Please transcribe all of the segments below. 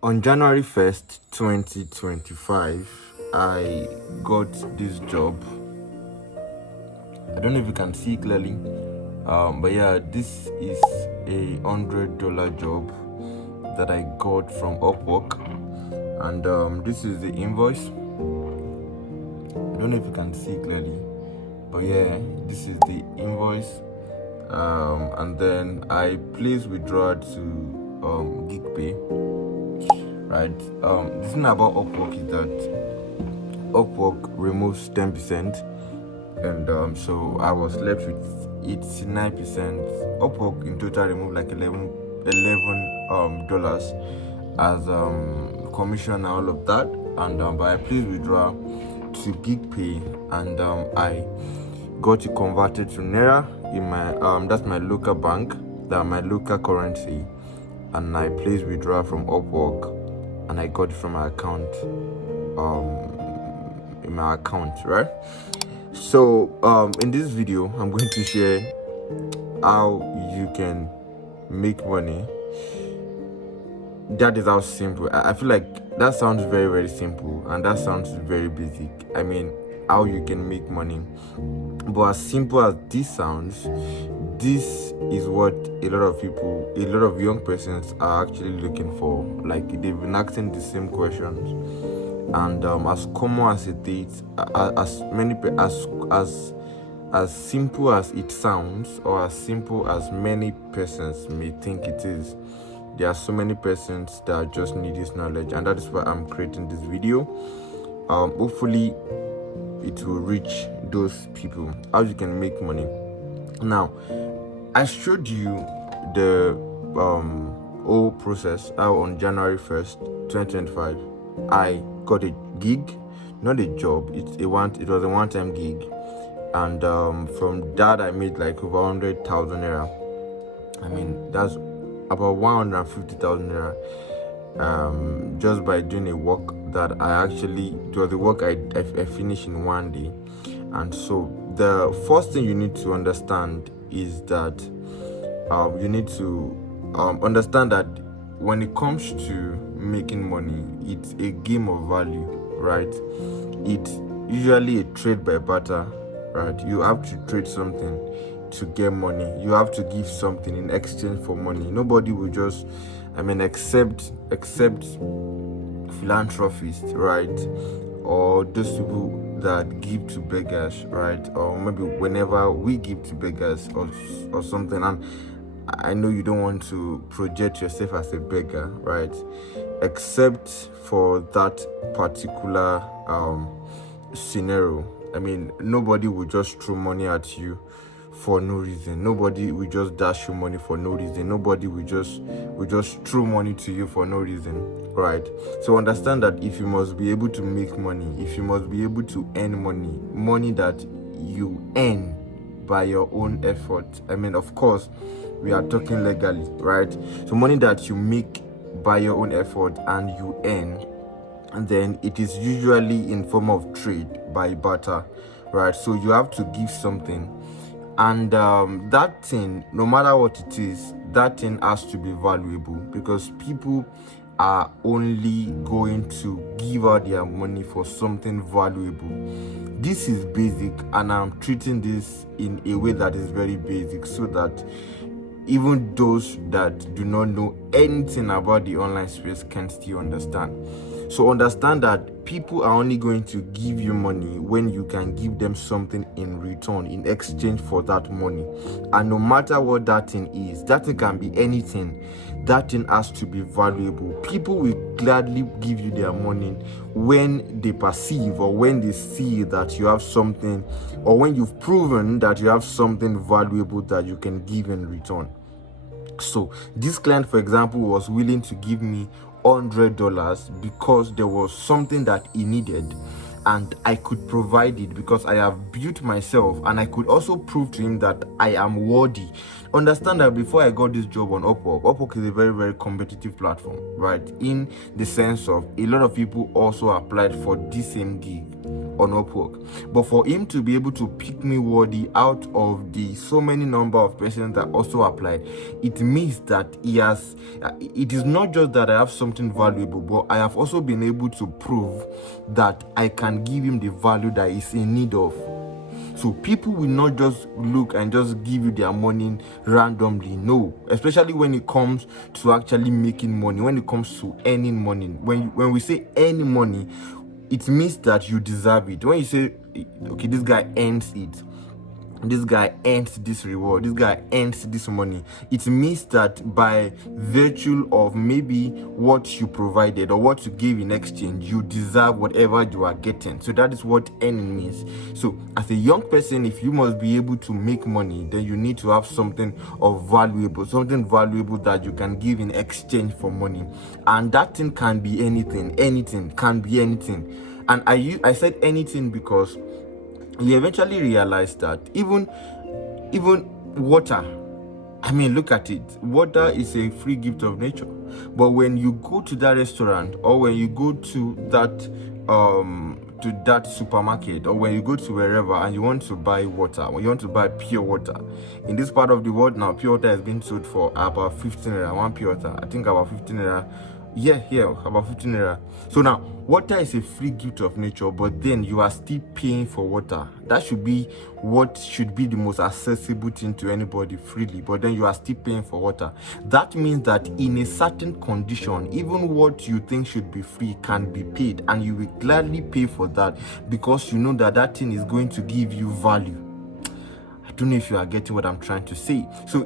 On January 1st, 2025, I got this job. I don't know if you can see clearly, but yeah, this is $100 job that I got from Upwork, and this is the invoice. I don't know if you can see clearly, but yeah, this is the invoice. And then I place withdrawal to GigPay. Right. The thing about Upwork is that Upwork removes 10%, and so I was left with 89%. Upwork in total removed like $11 dollars as commission and all of that, and but I please withdraw to GigPay, and I got it converted to Naira in my that's my local bank, that my local currency, and I placed withdraw from Upwork, and I got it from my account, in my account, right? So in this video I'm going to share how you can make money. That is how simple. I feel like that sounds very, very simple, and that sounds very basic. I mean, how you can make money. But as simple as this sounds, this is what a lot of young persons are actually looking for. Like, they've been asking the same questions, and as common as it is, as simple as it sounds, or as simple as many persons may think it is, there are so many persons that just need this knowledge, and that is why I'm creating this video. Hopefully it will reach those people, how you can make money. Now, I showed you the whole process how on January 1st, 2025, I got a gig, not a job. It was a one-time gig, and from that I made like over 100,000 naira. I mean, that's about 150,000 naira, just by doing a work that it was a work I finished in one day. And so the first thing you need to understand is that you need to understand that when it comes to making money, it's a game of value, right? It's usually a trade by barter, right? You have to trade something to get money. You have to give something in exchange for money. Nobody will just, except philanthropists, right? Or those people that give to beggars, right? Or maybe whenever we give to beggars or something. And I know you don't want to project yourself as a beggar, right? Except for that particular scenario. I mean, nobody will just throw money at you for no reason. Nobody will just dash you money for no reason. Nobody will just throw money to you for no reason, right? So understand that if you must be able to make money, if you must be able to earn money that you earn by your own effort. I mean, of course, we are talking legally, right? So money that you make by your own effort and you earn, and then it is usually in form of trade by barter, right? So you have to give something, and that thing, no matter what it is, that thing has to be valuable, because people are only going to give out their money for something valuable. This is basic, and I'm treating this in a way that is very basic, so that even those that do not know anything about the online space can still understand. So understand that people are only going to give you money when you can give them something in return, in exchange for that money. And no matter what that thing is, that thing can be anything, that thing has to be valuable. People will gladly give you their money when they perceive, or when they see that you have something, or when you've proven that you have something valuable that you can give in return. So this client, for example, was willing to give me $100 because there was something that he needed, and I could provide it because I have built myself, and I could also prove to him that I am worthy. Understand that before I got this job on Upwork is a very, very competitive platform, right? In the sense of a lot of people also applied for this same gig, on Upwork. But for him to be able to pick me worthy out of the so many number of persons that also applied, it means that it is not just that I have something valuable, but I have also been able to prove that I can give him the value that he's in need of. So people will not just look and just give you their money randomly. No, especially when it comes to actually making money, when it comes to earning money. When we say earning money, it means that you deserve it. When you say, okay, this guy earns it, this guy earns this reward, this guy earns this money, it means that by virtue of maybe what you provided or what you gave in exchange, you deserve whatever you are getting. So that is what earning means. So as a young person, if you must be able to make money, then you need to have something something valuable that you can give in exchange for money. And that thing can be anything can be anything. And I said anything because we eventually realized that even water, I mean, look at it. Water is a free gift of nature. But when you go to that restaurant, or when you go to that supermarket, or when you go to wherever and you want to buy water, when you want to buy pure water, in this part of the world now, pure water is being sold for about 15 naira. One pure water, I think about 15 naira. Yeah, about 15 naira. So now, water is a free gift of nature, but then you are still paying for water. That should be what should be the most accessible thing to anybody freely, but then you are still paying for water. That means that in a certain condition, even what you think should be free can be paid, and you will gladly pay for that because you know that that thing is going to give you value. I don't know if you are getting what I'm trying to say. So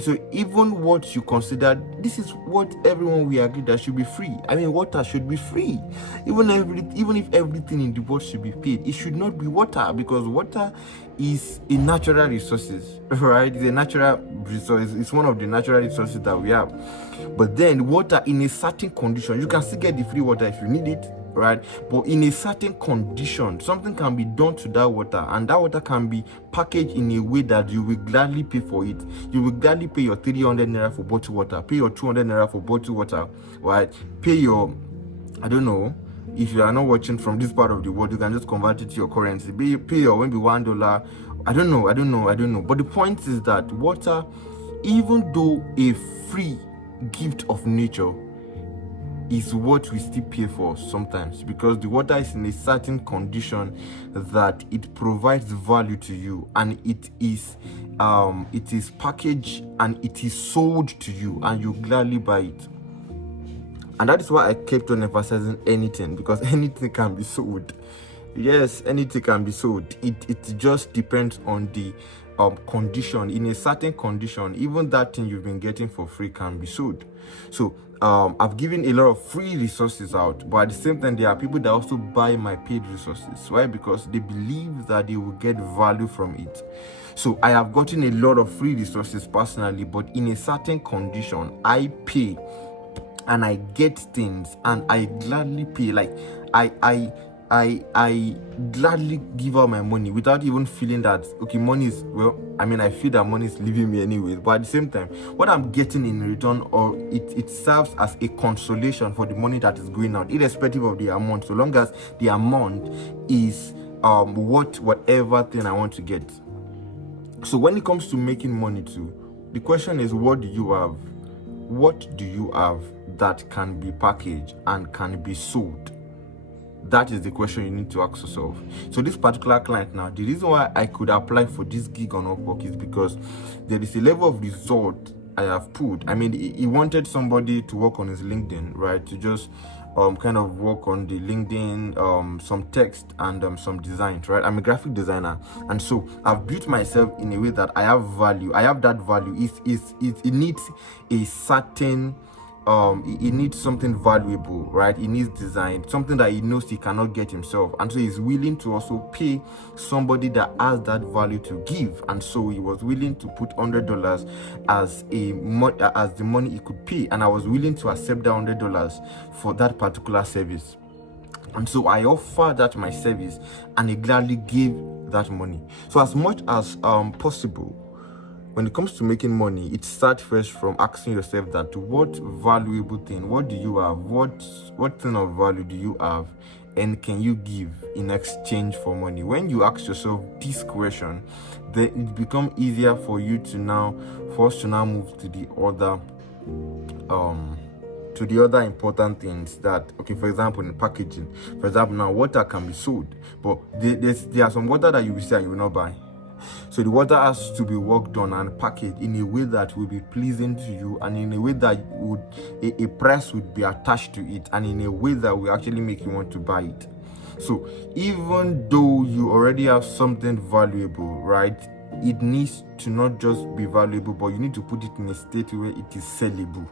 so even what you consider, this is what everyone will agree that should be free. I mean, water should be free. Even if everything in the world should be paid, it should not be water, because water is a natural resources, right? It's a natural resource. It's one of the natural resources that we have. But then water in a certain condition, you can still get the free water if you need it, right? But in a certain condition, something can be done to that water, and that water can be packaged in a way that you will gladly pay for it. You will gladly pay your 300 naira for bottled water, pay your 200 naira for bottled water, right? Pay your, I don't know, if you are not watching from this part of the world, you can just convert it to your currency. Pay your maybe $1. I don't know. But the point is that water, even though a free gift of nature, is what we still pay for sometimes, because the water is in a certain condition that it provides value to you, and it is packaged and it is sold to you, and you gladly buy it. And that is why I kept on emphasizing anything, because anything can be sold. Yes, anything can be sold. It just depends on the condition. In a certain condition, even that thing you've been getting for free can be sold. So I've given a lot of free resources out, but at the same time, there are people that also buy my paid resources. Why? Because they believe that they will get value from it. So I have gotten a lot of free resources personally, but in a certain condition, I pay and I get things, and I gladly pay. Like I gladly give out my money without even feeling that, okay, money is, well, I mean, I feel that money is leaving me anyways, but at the same time, what I'm getting in return, or it serves as a consolation for the money that is going out, irrespective of the amount, so long as the amount is whatever thing I want to get. So when it comes to making money too, the question is, what do you have? What do you have that can be packaged and can be sold? That is the question you need to ask yourself. So this particular client now, the reason why I could apply for this gig on Upwork is because there is a level of result I have put. I mean, he wanted somebody to work on his LinkedIn, right? To just kind of work on the LinkedIn, some text and some designs, right? I'm a graphic designer, and so I've built myself in a way that I have value. I have that value. It needs a certain he needs something valuable, right? He needs design, something that he knows he cannot get himself, and so he's willing to also pay somebody that has that value to give. And so he was willing to put $100 as the money he could pay, and I was willing to accept that $100 for that particular service. And so I offered that my service, and he gladly gave that money. So as much as possible, when it comes to making money, it starts first from asking yourself that, what valuable thing, what do you have? What thing of value do you have and can you give in exchange for money? When you ask yourself this question, then it becomes easier for you to now, for us to now move to the other important things that, okay, for example, in packaging, for example, now water can be sold, but there are some water that you will say you will not buy. So the water has to be worked on and packaged in a way that will be pleasing to you, and in a way that would a price would be attached to it, and in a way that will actually make you want to buy it. So even though you already have something valuable, right, it needs to not just be valuable, but you need to put it in a state where it is sellable.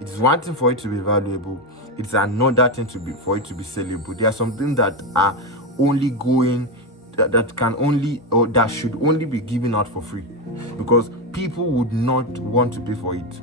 It is one thing for it to be valuable, it's another thing for it to be sellable. There are some things that are only going, that can only, or that should only be given out for free, because people would not want to pay for it.